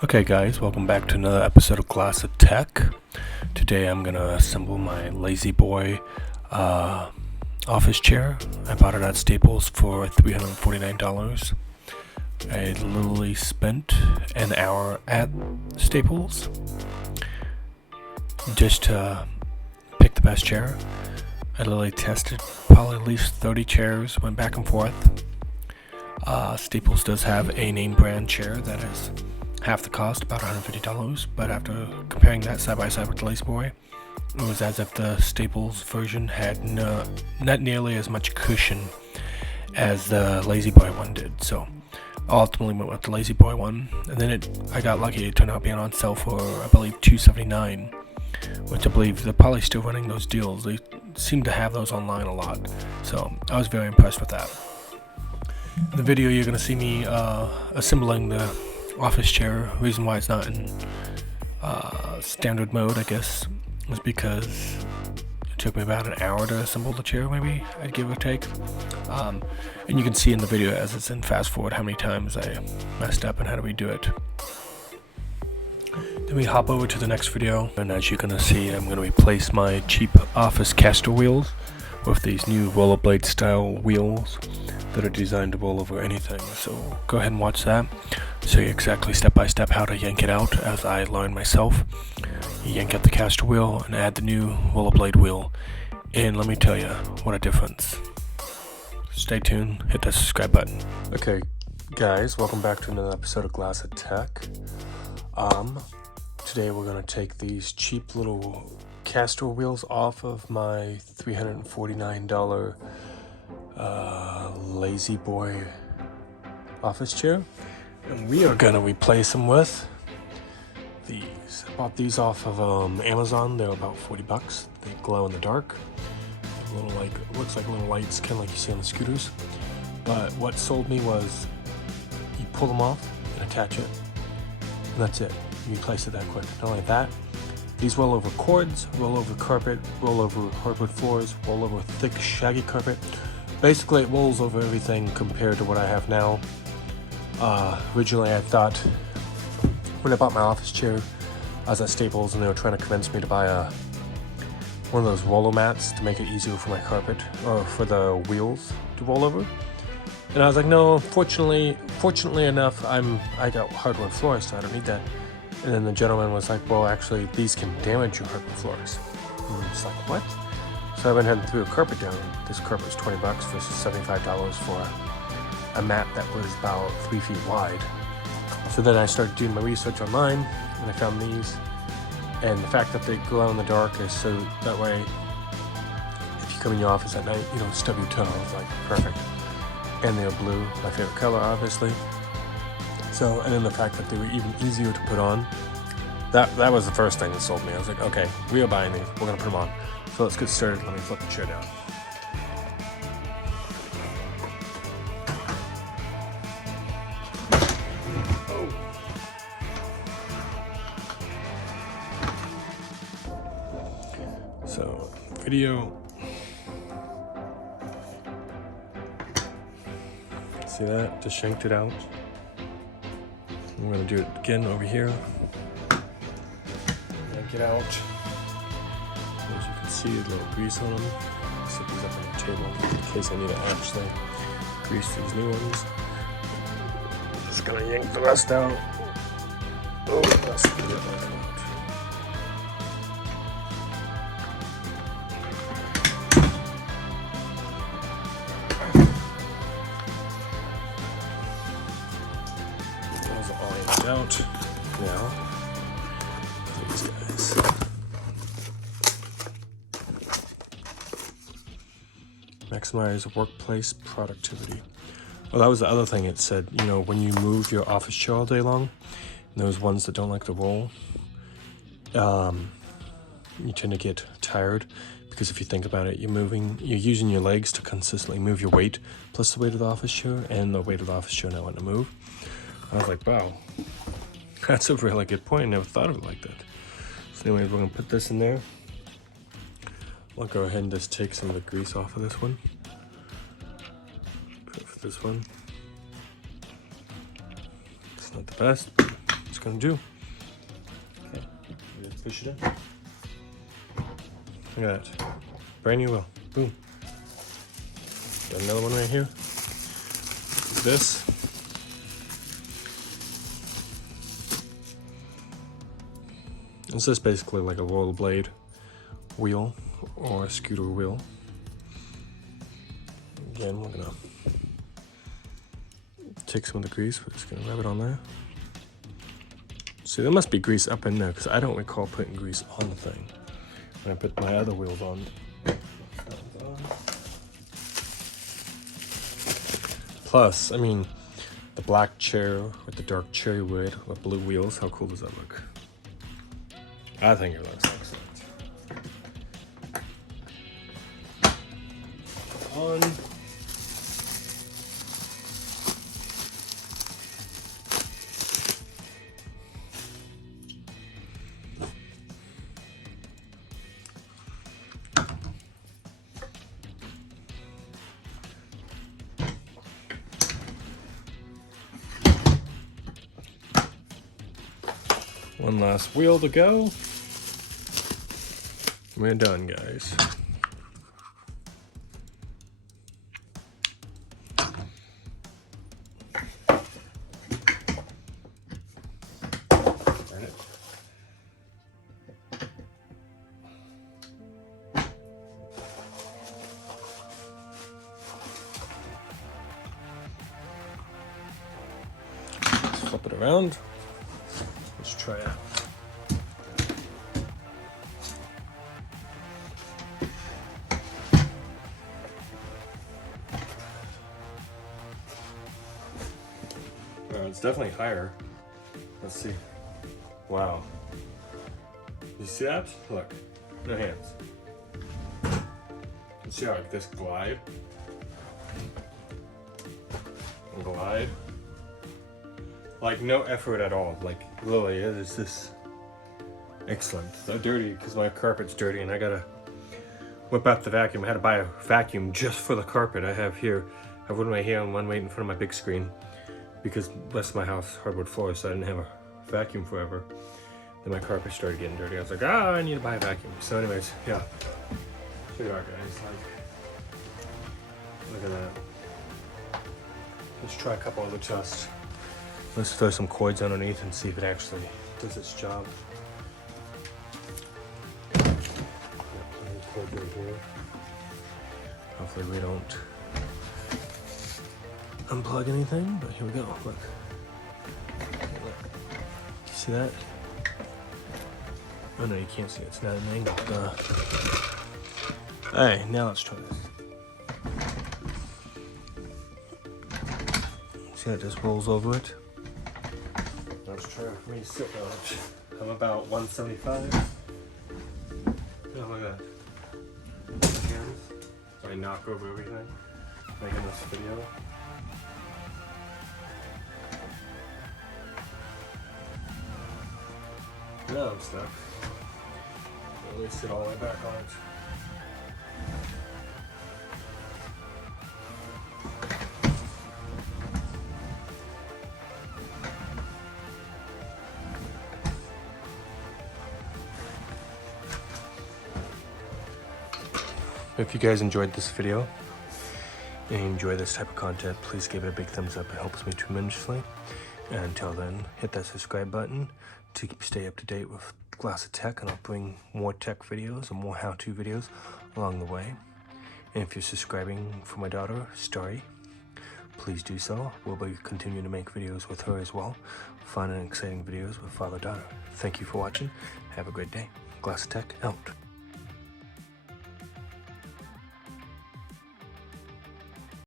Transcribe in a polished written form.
Okay guys, welcome back to another episode of Class of Tech. Today I'm gonna assemble my Lazy Boy office chair. I bought it at Staples for $349. I literally spent an hour at Staples just to pick the best chair. I literally tested probably at least 30 chairs, went back and forth. Staples does have a name brand chair that is half the cost, about $150, but after comparing that side by side with the Lazy Boy, it was as if the Staples version had not nearly as much cushion as the Lazy Boy one did. So I ultimately went with the Lazy Boy one, and then I got lucky. It turned out being on sale for I believe $279, which I believe they're probably still running those deals. They seem to have those online a lot, so I was very impressed with that. In the video you're going to see me assembling the office chair. Reason why it's not in standard mode, I guess, was because it took me about an hour to assemble the chair, maybe, I'd give or take. And you can see in the video as it's in fast forward how many times I messed up and how to redo it. Then we hop over to the next video, and as you're gonna see, I'm gonna replace my cheap office caster wheels with these new rollerblade style wheels that are designed to roll over anything. So go ahead and watch that. Show you exactly step by step how to yank it out as I learned myself. You yank out the caster wheel and add the new rollerblade wheel, and let me tell you, what a difference. Stay tuned, hit that subscribe button. Okay guys, welcome back to another episode of Glass of Tech. Today we're going to take these cheap little caster wheels off of my $349 Lazy Boy office chair, and we are going to replace them with these. I bought these off of Amazon. They're about $40. They glow in the dark. Little, like, looks like little lights, kind of like you see on the scooters. But what sold me was you pull them off and attach it, and that's it. You replace it that quick. Not only that, these roll over cords, roll over carpet, roll over hardwood floors, roll over thick, shaggy carpet. Basically, it rolls over everything compared to what I have now. Originally, I thought, when I bought my office chair, I was at Staples and they were trying to convince me to buy one of those roller mats to make it easier for my carpet, or for the wheels to roll over. And I was like, no, fortunately enough, I got hardwood floors, so I don't need that. And then the gentleman was like, well, actually, these can damage your hardwood floors. And I was like, what? So I went ahead and threw a carpet down. This carpet was $20 versus $75 for a mat that was about 3 feet wide. So then I started doing my research online, and I found these. And the fact that they glow in the dark is so that way, if you come in your office at night, you don't stub your toe. It's like perfect. And they're blue, my favorite color, obviously. So, and then the fact that they were even easier to put on, that was the first thing that sold me. I was like, okay, we are buying these. We're gonna put them on. So let's get started. Let me flip the chair down. Oh. So, video. See that? Just shanked it out. I'm going to do it again over here. Yank it out. As you can see, a little grease on them. Set these up on the table in case I need to actually grease these new ones. Just going to yank the rest out. Oh, that's the other one. Out now, these guys. Maximize workplace productivity. Well, that was the other thing it said. You know, when you move your office chair all day long, and those ones that don't like to roll, you tend to get tired, because if you think about it, you're using your legs to consistently move your weight, plus the weight of the office chair, and the weight of the office chair not wanting to move. I was like, wow, that's a really good point. I never thought of it like that. So anyway, we're going to put this in there. I'll go ahead and just take some of the grease off of this one. Put it for this one. It's not the best, but it's gonna do. Okay, let's push it in. Look at that. Brand new wheel. Boom. Got another one right here. This. This is basically like a rollerblade wheel or a scooter wheel. Again, we're gonna take some of the grease. We're just gonna rub it on there. See, there must be grease up in there because I don't recall putting grease on the thing when I put my other wheels on. Plus, I mean, the black chair with the dark cherry wood with blue wheels, how cool does that look? I think it looks excellent. On. One last wheel to go. We're done, guys. Burn it. Let's flip it around. Let's try it. It's definitely higher. Let's see. Wow. You see that? Look. No hands. You see how like this glide? And glide. Like no effort at all. Like literally it is this excellent. So dirty because my carpet's dirty and I gotta whip out the vacuum. I had to buy a vacuum just for the carpet I have here. I have one right here and one right in front of my big screen. Because the rest of my house hardwood floor, so I didn't have a vacuum forever. Then my carpet started getting dirty. I was like, I need to buy a vacuum. So anyways, yeah. Check it out, guys. Like, look at that. Let's try a couple of the tests. Let's throw some cords underneath and see if it actually does its job. Cords right here. Hopefully we don't unplug anything, but here we go. Look. Okay, look. You see that? Oh no, you can't see it. It's not an angle. Hey, now let's try this. See how it just rolls over it? Let's try. Let me sit down. I'm about 175. Oh, look at that. Hands. So I knock over everything. Making this video. No, I'm stuck. At least sit all the way back on it. If you guys enjoyed this video and enjoy this type of content, please give it a big thumbs up. It helps me tremendously. And until then, hit that subscribe button to stay up to date with Glass of Tech, and I'll bring more tech videos and more how-to videos along the way. And if you're subscribing for my daughter, Starri, please do so. We'll be continuing to make videos with her as well. Fun and exciting videos with father-daughter. Thank you for watching. Have a great day. Glass of Tech out.